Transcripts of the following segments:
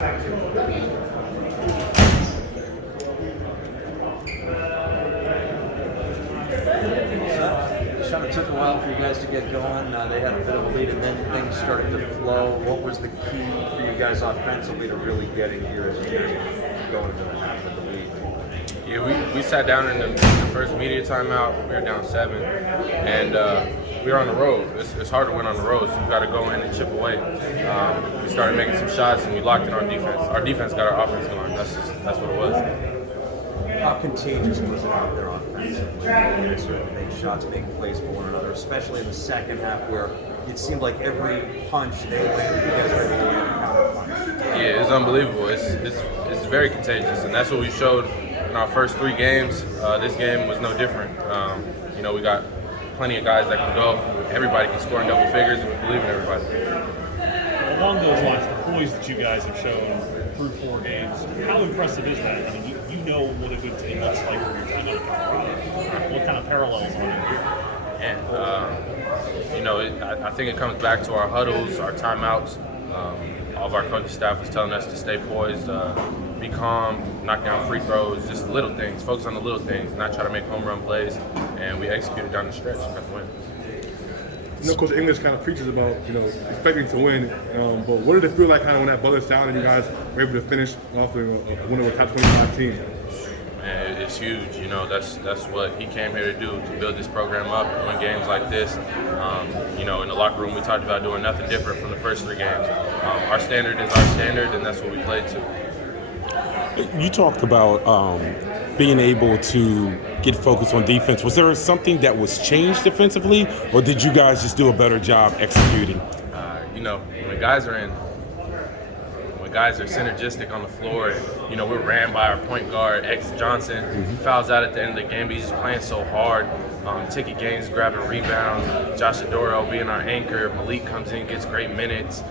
Sean, it took a while for you guys to get going. They had a bit of a lead, and then things started to flow. What was the key for you guys offensively to really getting here as you guys go into the half of the lead? Yeah, we sat down in the first media timeout. We were down 7, and we were on the road. It's hard to win on the road, so you got to go in and chip away. We started making some shots, and we locked in our defense. Our defense got our offense going. That's what it was. How contagious was it out there offensively? You guys sort of make shots, make plays for one another, especially in the second half where it seemed like every punch they landed, you guys were able to land a counter punch. Yeah, it's unbelievable. It's very contagious, and that's what we showed in our first 3 games. This game was no different. We got plenty of guys that can go. Everybody can score in double figures, and we believe in everybody. Along those lines, the poise that you guys have shown through 4 games, how impressive is that? I mean, you know what a good team looks like for your team in Colorado. What kind of parallels are there? And, I think it comes back to our huddles, our timeouts. All of our coaching staff was telling us to stay poised, be calm, knock down free throws, just little things, focus on the little things, not try to make home run plays, and we executed down the stretch and got the win. Coach English kind of preaches about, expecting to win, but what did it feel like kind of when that buzzer sounded and you guys were able to finish off one of the top 25 teams? Man, it's huge. That's what he came here to do, to build this program up and win games like this. In the locker room, we talked about doing nothing different from the first 3 games. Our standard is our standard, and that's what we played to. You talked about being able to get focused on defense. Was there something that was changed defensively, or did you guys just do a better job executing? When guys are synergistic on the floor, we're ran by our point guard, X Johnson. He fouls out at the end of the game, but he's just playing so hard. Ticket games, grabbing rebounds. Josh Adoro being our anchor. Malik comes in, gets great minutes.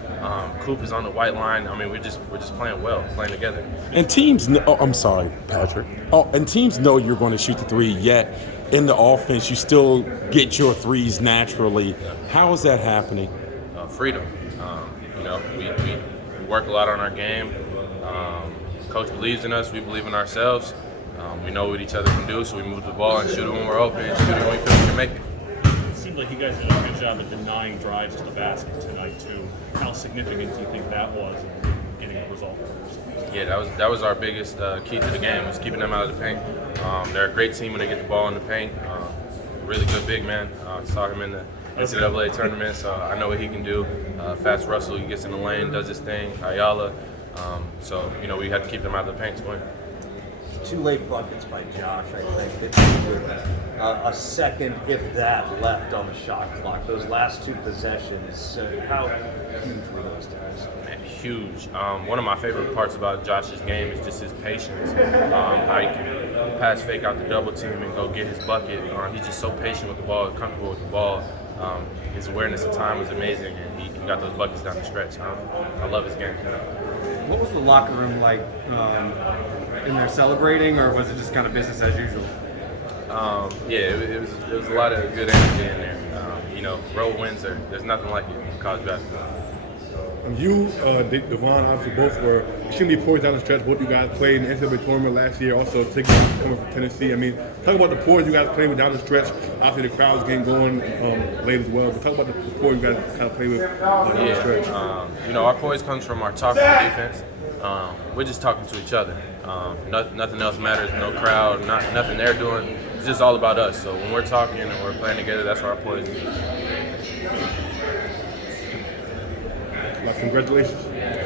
Coop is on the white line. I mean, we're just playing well, playing together. And teams, I'm sorry, Patrick. And teams know you're going to shoot the 3, yet in the offense you still get your 3s naturally. How is that happening? Freedom. We work a lot on our game. Coach believes in us. We believe in ourselves. We know what each other can do, so we move the ball and shoot it when we're open and shoot it when we feel we can make it. It seemed like you guys did a good job at denying drives to the basket tonight, too. How significant do you think that was in getting a result? Yeah, that was our biggest key to the game, was keeping them out of the paint. They're a great team when they get the ball in the paint. Really good big man. Saw him in the NCAA tournament, so I know what he can do. Fast Russell, he gets in the lane, does his thing. Ayala. We had to keep them out of the paint to win. 2 late buckets by Josh, I think. It's with a second, if that, left on the shot clock. Those last 2 possessions, how huge were those guys? Man, huge. One of my favorite parts about Josh's game is just his patience. How he can pass fake out the double team and go get his bucket. He's just so patient with the ball, comfortable with the ball. His awareness of time was amazing, and he got those buckets down the stretch. I love his game. What was the locker room like in there celebrating, or was it just kind of business as usual? It was a lot of good energy in there. Road wins there's nothing like it in college basketball. You, Devon, obviously both were extremely poised down the stretch. Both you guys played in the NCAA tournament last year, also taking coming from Tennessee. I mean, talk about the poise you guys played with down the stretch. Obviously the crowd's getting going late as well, but talk about the poise you guys kind of play with down the stretch. Our poise comes from our talk on defense. We're just talking to each other. Nothing else matters, no crowd, nothing they're doing. It's just all about us. So when we're talking and we're playing together, that's where our poise is. Congratulations.